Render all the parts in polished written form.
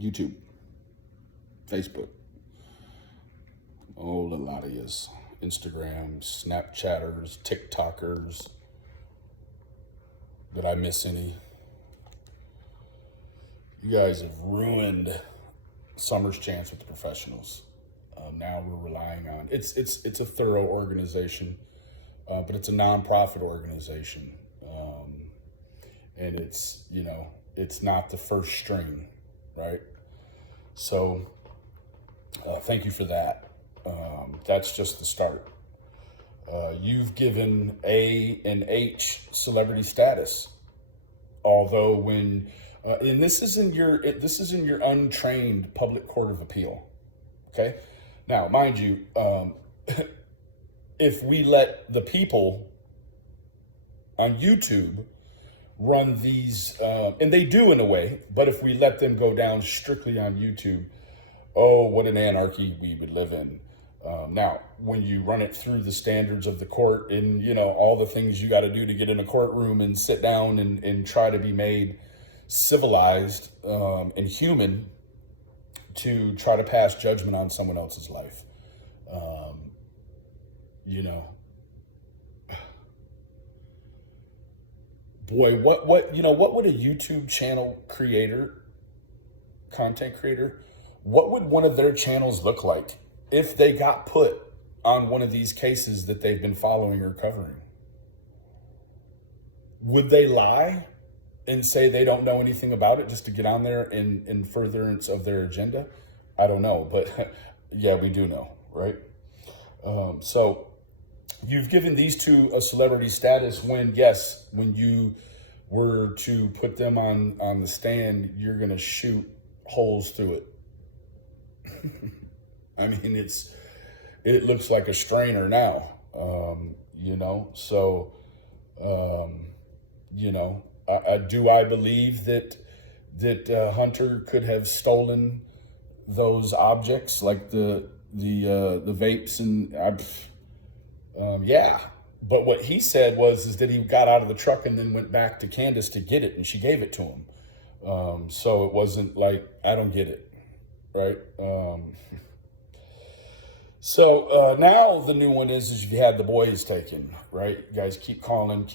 YouTube, Facebook, a lot of yous, Instagram, Snapchatters, TikTokers. Did I miss any? You guys have ruined summer's chance with the professionals. Now we're relying on it's a thorough organization, but it's a nonprofit organization, and it's not the first string, right? So thank you for that. That's just the start. You've given A and H celebrity status, although when and this is in your untrained public court of appeal. Okay, now mind you, if we let the people on YouTube run these, and they do in a way, but if we let them go down strictly on YouTube, oh, what an anarchy we would live in. Now, when you run it through the standards of the court and, all the things you got to do to get in a courtroom and sit down and try to be made civilized and human to try to pass judgment on someone else's life. Boy, what would a YouTube channel content creator, what would one of their channels look like if they got put on one of these cases that they've been following or covering? Would they lie and say they don't know anything about it just to get on there in furtherance of their agenda? I don't know, but yeah, we do know, right? So you've given these two a celebrity status when you were to put them on the stand, you're going to shoot holes through it. I mean, it looks like a strainer now, so, I believe that Hunter could have stolen those objects like the vapes and yeah. But what he said is that he got out of the truck and then went back to Candace to get it, and she gave it to him. So it wasn't like, I don't get it, right? So now the new one is you had the boys taken, right? You guys keep calling.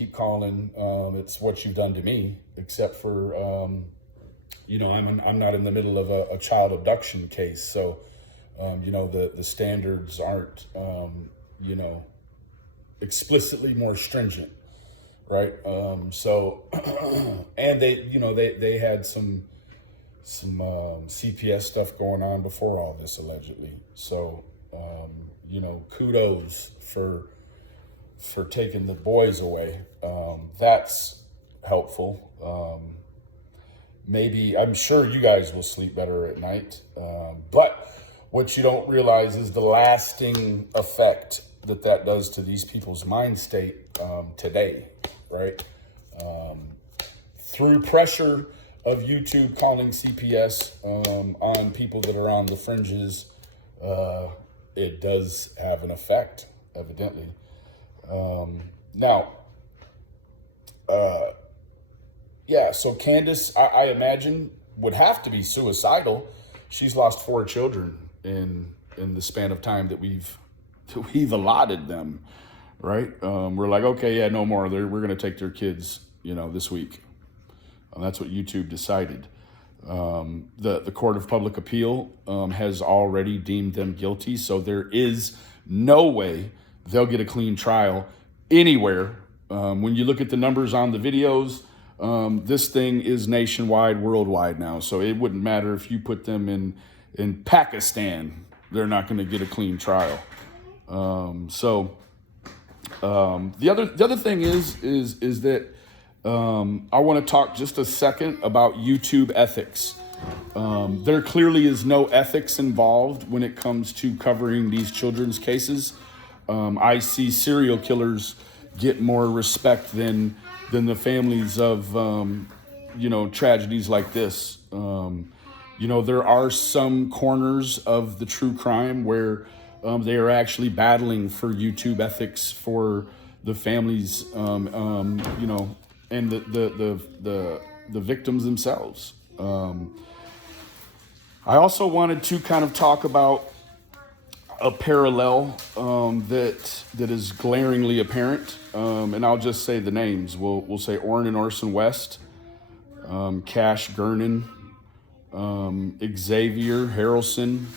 It's what you've done to me, except for, I'm not in the middle of a child abduction case. So, the standards aren't, explicitly more stringent, right? So, and they had some CPS stuff going on before all this, allegedly. So, kudos for taking the boys away. That's helpful. Maybe, I'm sure you guys will sleep better at night. But what you don't realize is the lasting effect that does to these people's mind state today, right? Through pressure of YouTube calling CPS on people that are on the fringes, it does have an effect, evidently. So Candace, I imagine, would have to be suicidal. She's lost 4 children in the span of time that we've allotted them, right? We're like, okay, yeah, no more. We're going to take their kids, this week. And that's what YouTube decided. The Court of Public Appeal has already deemed them guilty, so there is no way they'll get a clean trial anywhere. When you look at the numbers on the videos, this thing is nationwide, worldwide now. So it wouldn't matter if you put them in Pakistan, they're not going to get a clean trial. The other thing is that I want to talk just a second about YouTube ethics. There clearly is no ethics involved when it comes to covering these children's cases. I see serial killers get more respect than the families of, tragedies like this. There are some corners of the true crime where they are actually battling for YouTube ethics for the families, and the victims themselves. I also wanted to kind of talk about a parallel that is glaringly apparent, and I'll just say the names. We'll say Orrin and Orson West, Cash Gernon, Xavier Harrelson.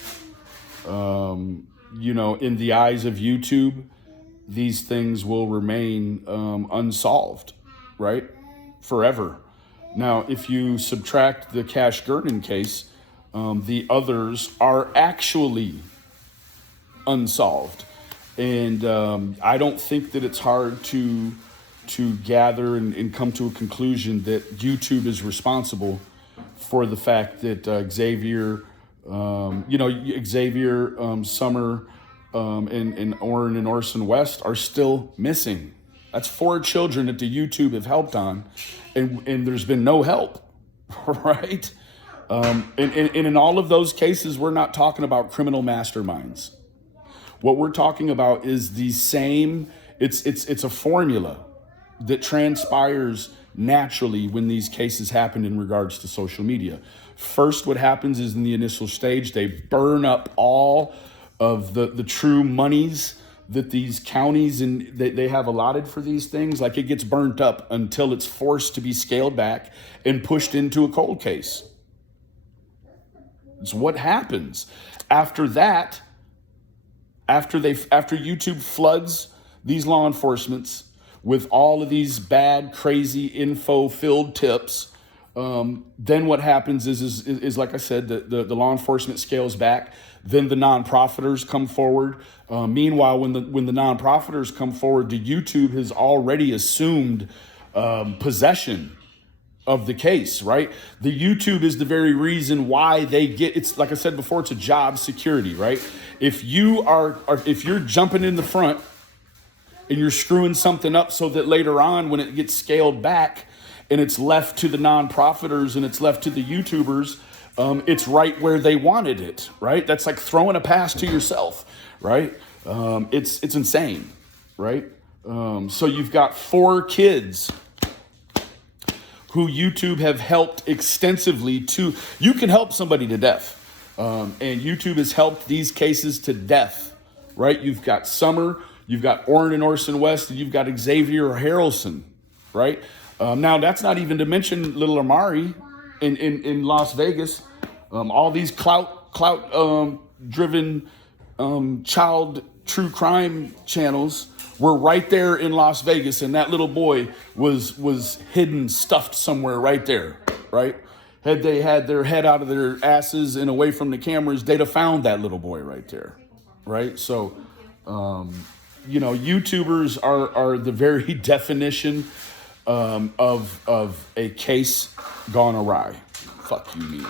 In the eyes of YouTube, these things will remain unsolved, right? Forever. Now, if you subtract the Cash Gernon case, the others are actually unsolved. And I don't think that it's hard to gather and come to a conclusion that YouTube is responsible for the fact that Xavier, Summer, and Orrin and Orson West are still missing. That's 4 children that the YouTube have helped on, and there's been no help, right? And in all of those cases, we're not talking about criminal masterminds. What we're talking about is the same, it's a formula that transpires naturally when these cases happen in regards to social media. First, what happens is in the initial stage, they burn up all of the true monies that these counties and they have allotted for these things. Like, it gets burnt up until it's forced to be scaled back and pushed into a cold case. It's what happens. After that, after YouTube floods these law enforcements with all of these bad, crazy, info-filled tips, then what happens is like I said, the law enforcement scales back. Then the non-profiters come forward. Meanwhile, when the non-profiters come forward, the YouTube has already assumed possession of the case, right? The YouTube is the very reason why they get, it's like I said before, it's a job security, right? If you're jumping in the front and you're screwing something up so that later on when it gets scaled back and it's left to the non-profiters and it's left to the YouTubers, it's right where they wanted it, right? That's like throwing a pass to yourself, right? It's insane, right? So you've got 4 kids who YouTube have helped extensively to, you can help somebody to death. And YouTube has helped these cases to death, right? You've got Summer, you've got Orrin and Orson West, and you've got Xavier Harrelson, right? Now, that's not even to mention little Amari in Las Vegas. All these clout-driven child true crime channels were right there in Las Vegas, and that little boy was hidden, stuffed somewhere right there, right? Had they had their head out of their asses and away from the cameras, they'd have found that little boy right there, right? So, YouTubers are the very definition of a case gone awry. Fuck you, man.